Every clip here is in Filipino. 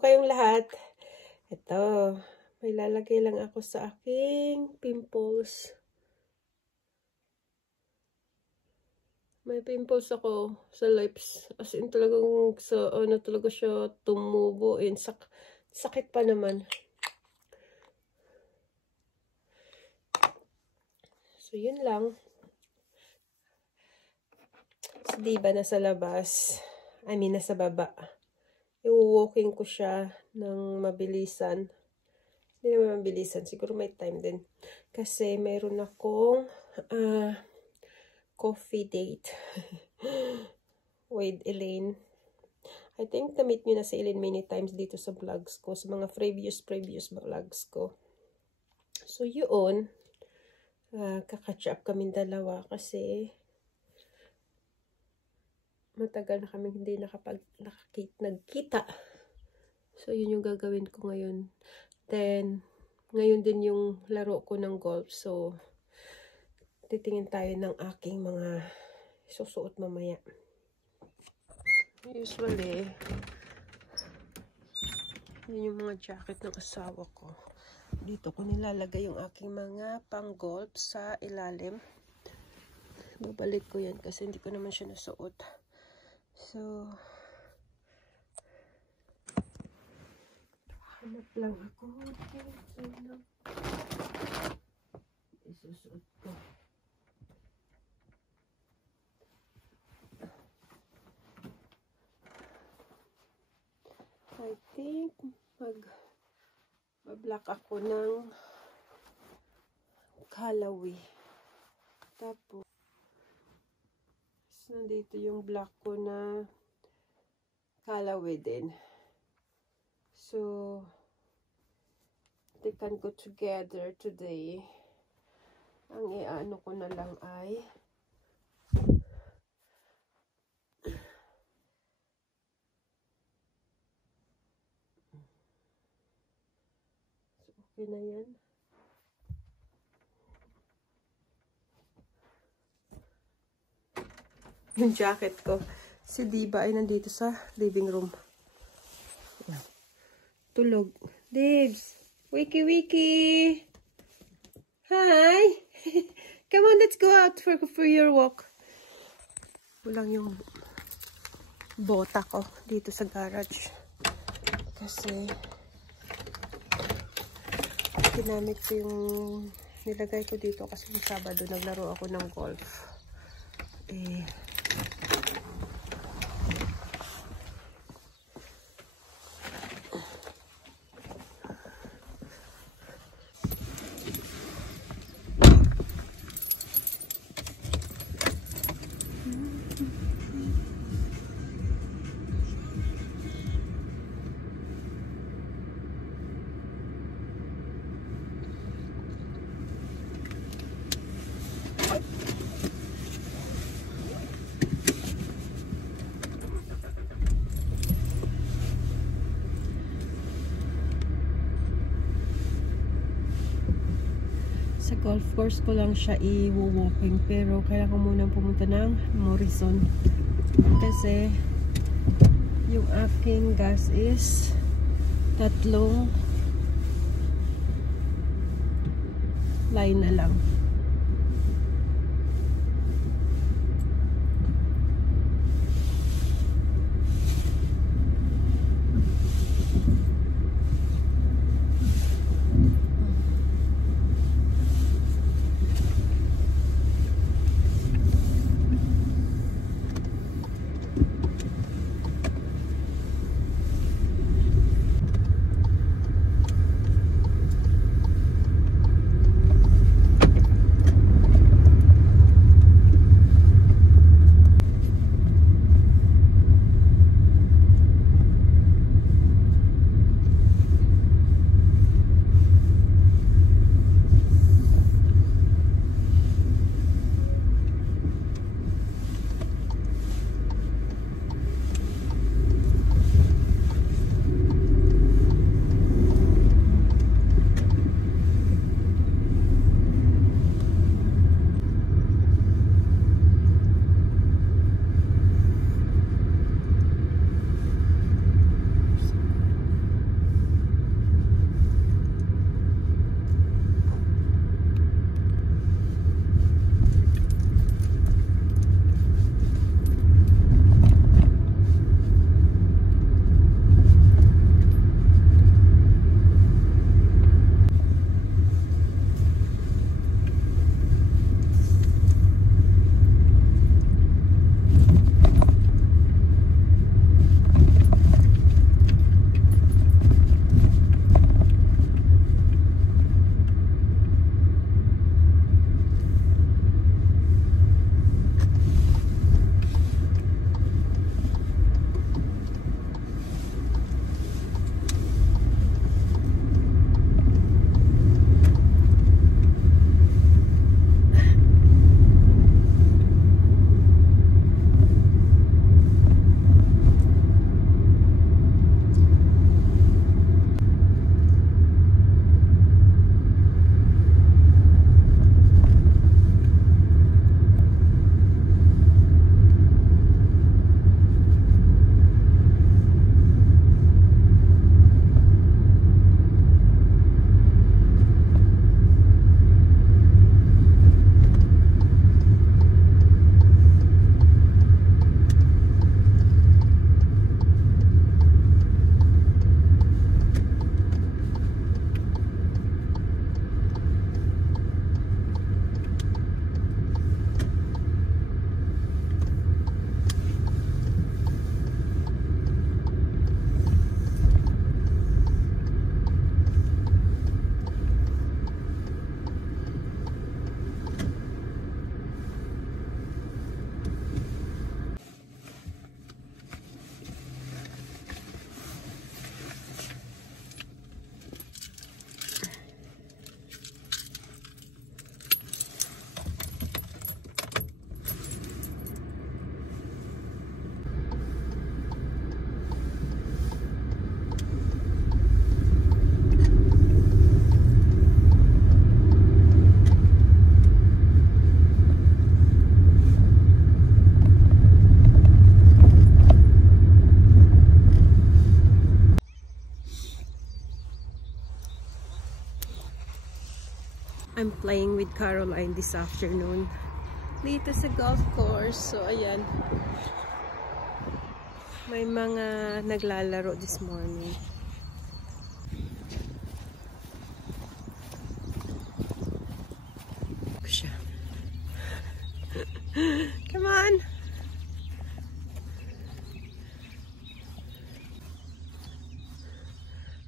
kayong lahat. Ito, may lalagay lang ako sa aking pimples. May pimples ako sa lips. As in talagang sa ano talaga siya tumubo. And sakit pa naman. So, yun lang. So, diba nasa labas? I mean, nasa baba. I-walking ko siya ng mabilisan. Hindi naman mabilisan. Siguro may time din. Kasi mayroon akong coffee date with Elaine. I think na-meet nyo na si Elaine many times dito sa vlogs ko. Sa mga previous vlogs ko. So, yun. Kakatch up kaming dalawa kasi matagal na kami hindi nagkita. So, yun yung gagawin ko ngayon. Then, ngayon din yung laro ko ng golf. So, titingin tayo ng aking mga susuot mamaya. Usually, yun yung mga jacket ng asawa ko. Dito ko nilalagay yung aking mga pang-golf sa ilalim. Babalik ko yan kasi hindi ko naman siya nasuot. So, hanap lang ako. Isusuot ko. I think mag-black ako ng Callaway. Tapos, nandito yung black ko na Callaway din. So, they can go together today. Ang iaano ko na lang ay so, okay na yan. Yung jacket ko. Si Diba ay nandito sa living room. Tulog. Dibs! Wiki wiki! Hi! Come on, let's go out for your walk. Kulang yung bota ko dito sa garage. Kasi ginamit ko yung nilagay ko dito kasi yung Sabado naglaro ako ng golf. Sa golf course ko lang siya i-walking pero kailangan ko munang pumunta ng Morrison kasi yung aking gas is 3 line na lang. I'm playing with Caroline this afternoon. Dito sa golf course. So, ayan. May mga naglalaro this morning. Siya. Come on!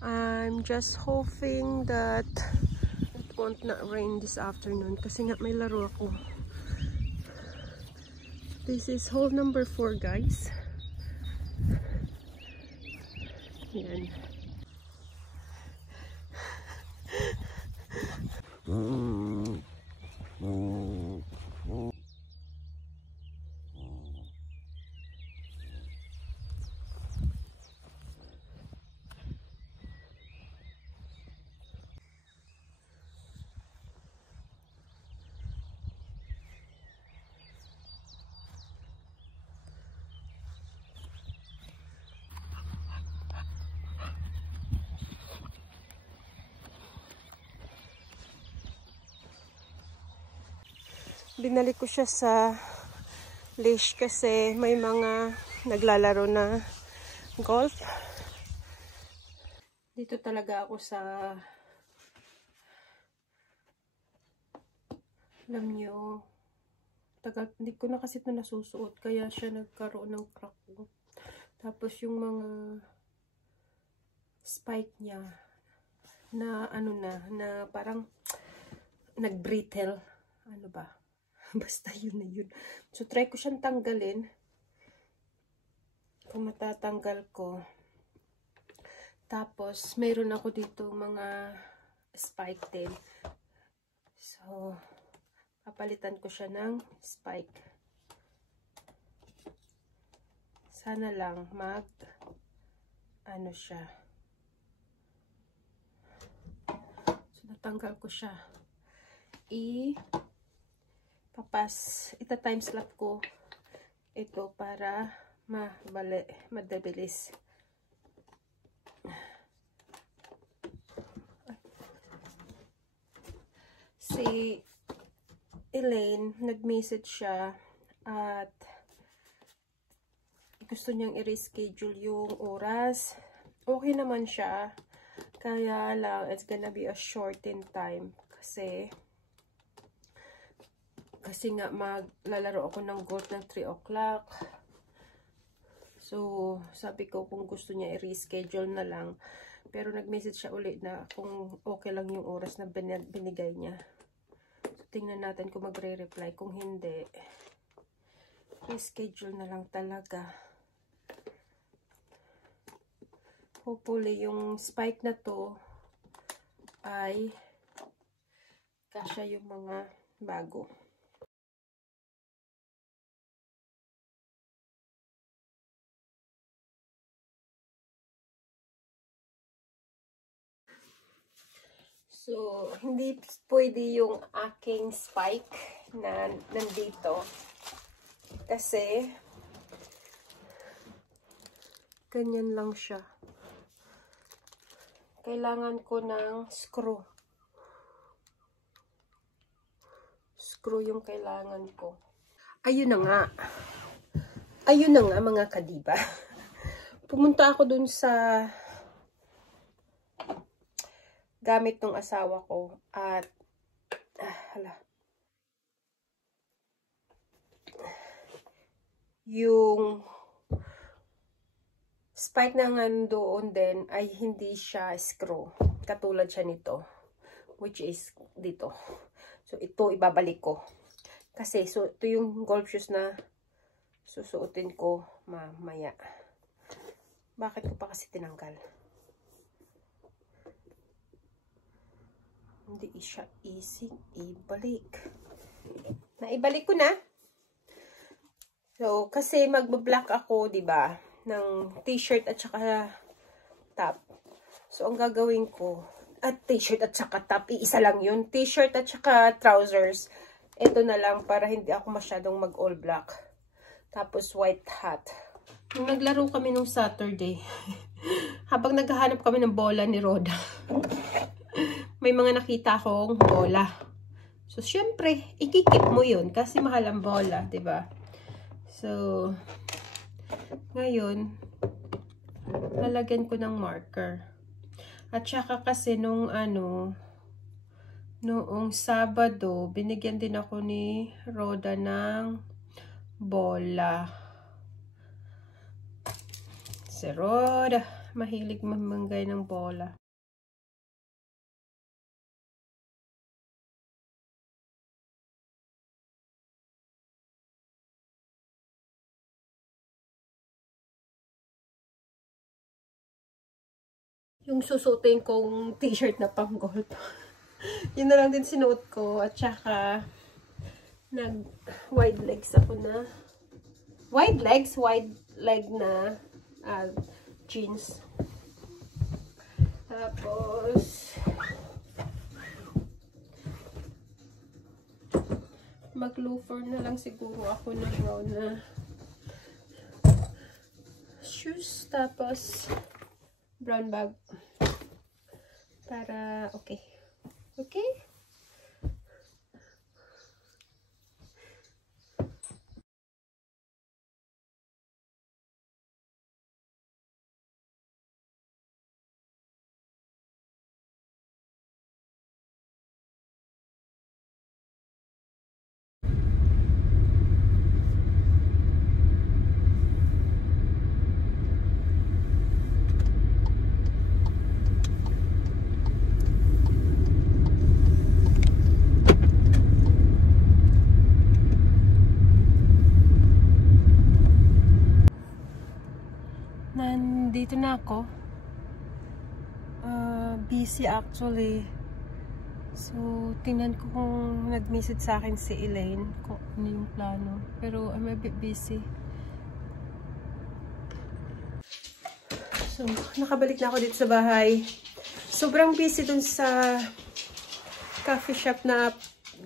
I'm just hoping that it won't not rain this afternoon kasi nga may laro ako. This is hole number 4, guys. Yan. Binalik ko siya sa leash kasi may mga naglalaro na golf. Dito talaga ako sa, alam nyo, tagal, hindi ko na kasi ito nasusuot kaya siya nagkaroon ng crack. Tapos yung mga spike niya na ano na parang nag-brittle. Ano ba? Basta yun na yun. So, try ko siyang tanggalin. Kung matatanggal ko. Tapos, mayroon ako dito mga spike din. So, papalitan ko siya ng spike. Sana lang ano siya. So, natanggal ko siya. Ita-timeslap ko ito para madabilis. Si Elaine, nag-message siya at gusto niyang i-reschedule yung oras. Okay naman siya. Kaya lang, it's gonna be a shortened time. Kasi nga maglalaro ako ng golf ng 3 o'clock. So, sabi ko kung gusto niya i-reschedule na lang. Pero nag-message siya ulit na kung okay lang yung oras na binigay niya. So, tingnan natin kung magre-reply. Kung hindi, reschedule na lang talaga. Hopefully, yung spike na to ay kasya yung mga bago. So, hindi pwede yung aking spike na nandito. Kasi, ganyan lang siya. Kailangan ko ng screw. Screw yung kailangan ko. Ayun na nga. Ayun na nga mga kadiba. Pumunta ako dun sa gamit ng asawa ko at yung spike na nga doon din ay hindi siya screw. Katulad siya nito. Which is dito. So, ito ibabalik ko. Kasi, so, ito yung golf shoes na susuotin ko mamaya. Bakit ko pa kasi tinanggal? Hindi siya easy ibalik. Naibalik ko na. So, kasi magba-black ako, 'di ba? Ng t-shirt at saka top. So, ang gagawin ko, at t-shirt at saka top, iisa lang 'yun. T-shirt at saka trousers. Ito na lang para hindi ako masyadong mag-all black. Tapos white hat. Nung naglaro kami nung Saturday, habang naghahanap kami ng bola ni Roda, may mga nakita akong bola. So, syempre, ikikip mo yun kasi mahal ang bola, ba diba? So, ngayon, lalagyan ko ng marker. At saka kasi nung noong Sabado, binigyan din ako ni Roda ng bola. Si Roda, mahilig mamanggay ng bola. Yung susutin kong t-shirt na pang golf. Yun na lang din sinuot ko. At saka, wide legs ako na. Wide leg na jeans. Tapos, mag-loafer na lang siguro ako na brown na shoes. Tapos, brown bag. Para, okay. Okay? Nandito na ako. Busy actually. So, tingnan ko kung nag-message sa akin si Elaine kung ano yung plano. Pero I'm a bit busy. So, nakabalik na ako dito sa bahay. Sobrang busy dun sa coffee shop na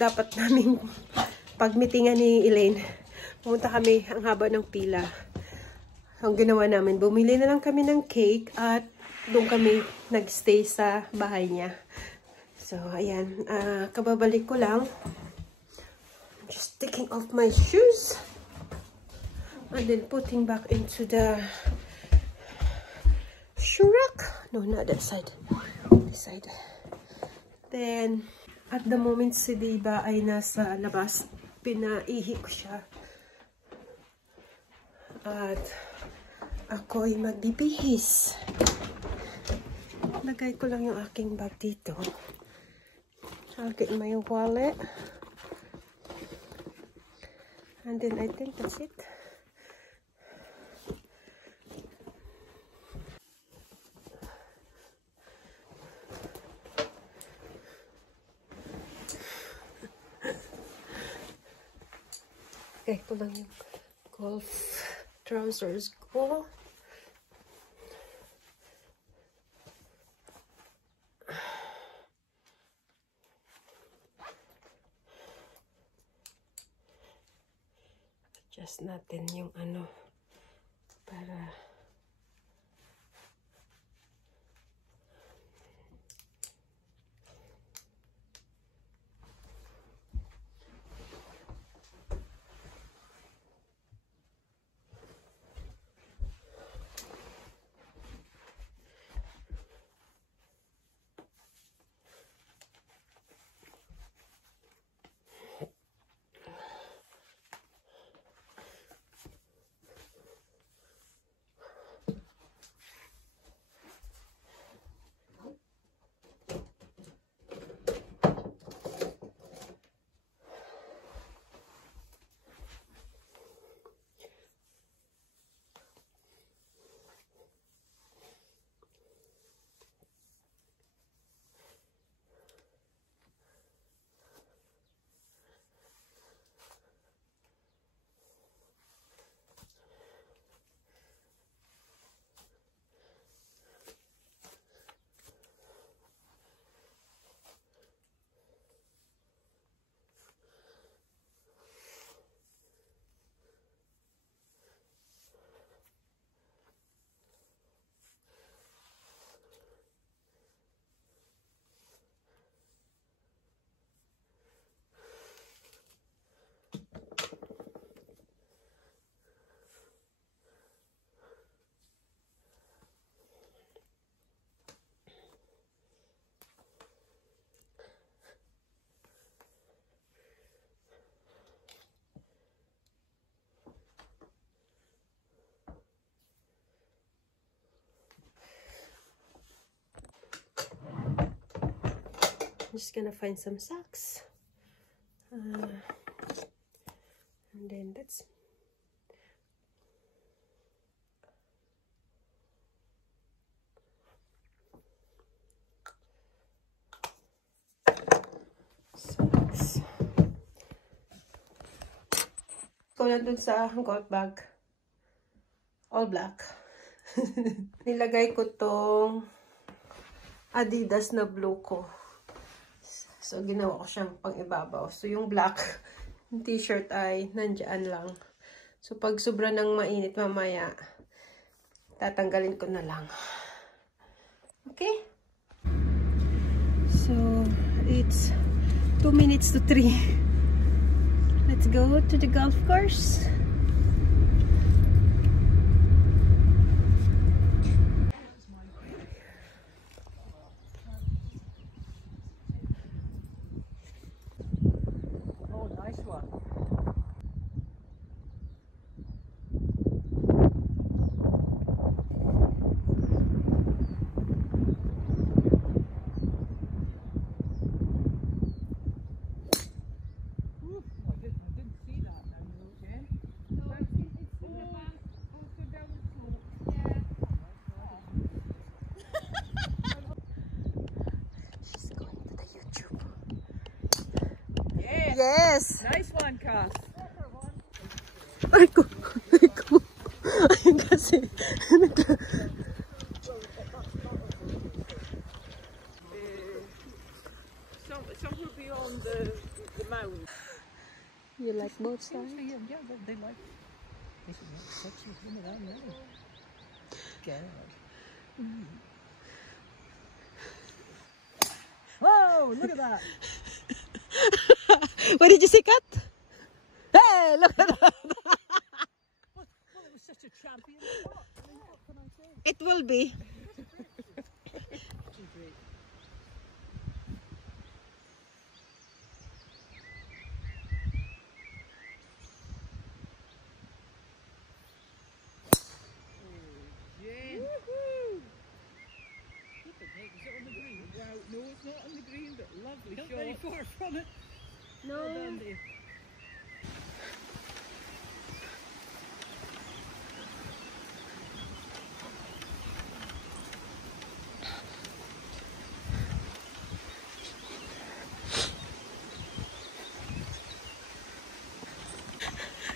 dapat naming pagmitingan ni Elaine. Pumunta kami, ang haba ng pila. Ang ginawa namin, bumili na lang kami ng cake at doon kami nagstay sa bahay niya. So, ayan. Kababalik ko lang. I'm just taking off my shoes. And then putting back into the shoe rack. No, not that side. This side. Then, at the moment si Diba ay nasa labas. Pinaihi ko siya. At ako ay magbibihis. Lagay ko lang yung aking bag dito. I'll get my wallet. And then I think that's it. Okay, ko lang yung golf trousers ko. Adjust natin yung para I'm just gonna find some socks. And then that's socks. So, nandun sa gold bag. All black. Nilagay ko tong Adidas na blue ko. So, ginawa ko siyang pang-ibabaw. So, yung black t-shirt ay nandyan lang. So, pag sobra ng mainit mamaya, tatanggalin ko na lang. Okay? So, it's 2 minutes to 3. Let's go to the golf course. Oh, nice one. Yes! Nice one, Cass. Ay ko! Ay ko! Ay kasi! Somewhere beyond the mound. You like both sides? Yeah, they like. This is not sexy woman, I know. God. Whoa! Look at that. What did you say, Kat? Hey, look at that! Well, it was such a champion shot. I mean, what can I say? It will be. No, it's not on the green, but lovely shot. Not very far from it. No. Well done, Dave.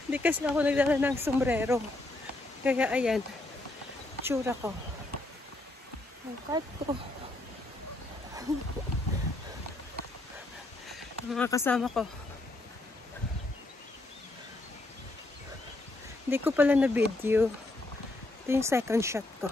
Hindi kasi ako nagdala ng sombrero. Kaya ayan, tsura ko. Ang card ko. Mga kasama ko. Hindi ko pala na video. Ito yung second shot ko.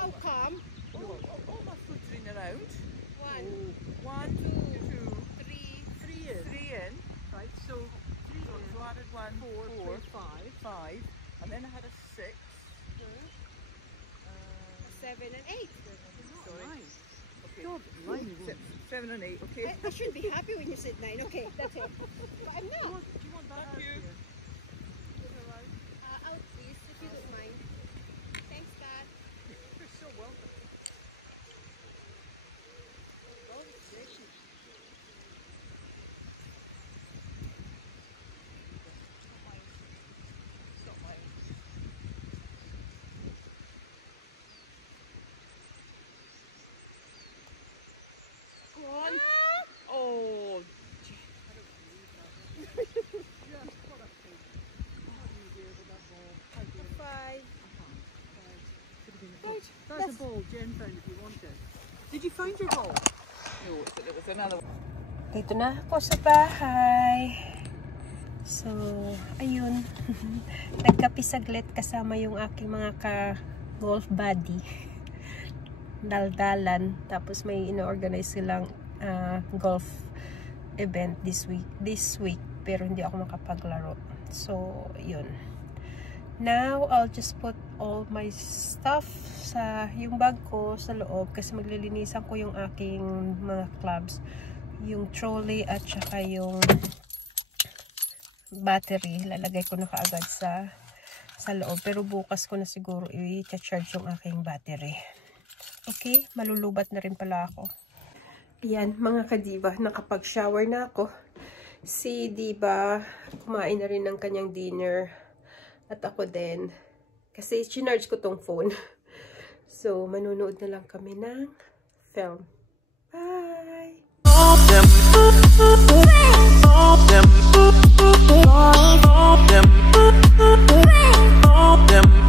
How come? All my foot's in around. One, 1, 2, 3, 3 in. Right, so 3 in. So I added 1, 4, 5. And then I had a 6. 7 and 8. Sorry. Okay. 7 and 8, okay. I should be happy when you said 9. Okay, that's it. But I'm not. Do you want that out here? Out please, if you don't mind. Thanks, Dad. You're so welcome. a ball, Jen phone if you want it. Did you find your ball? No, there was another one. Dito na ako sa bahay. So, ayun. Nagkape saglit kasama yung aking mga ka-golf buddy. Daldalan. Tapos may ino-organize silang golf event this week. Pero hindi ako makapaglaro. So, yun. Now, I'll just put all my stuff sa yung bag ko sa loob kasi maglilinisan ko yung aking mga clubs. Yung trolley at saka yung battery. Lalagay ko na kaagad sa loob. Pero bukas ko na siguro i-charge yung aking battery. Okay, malulubat na rin pala ako. Yan, mga kadiba, nakapag-shower na ako. Si Diba, kumain na rin ng kanyang dinner. At ako din. Kasi chinarge ko tong phone. So, manunood na lang kami ng film. Bye! Them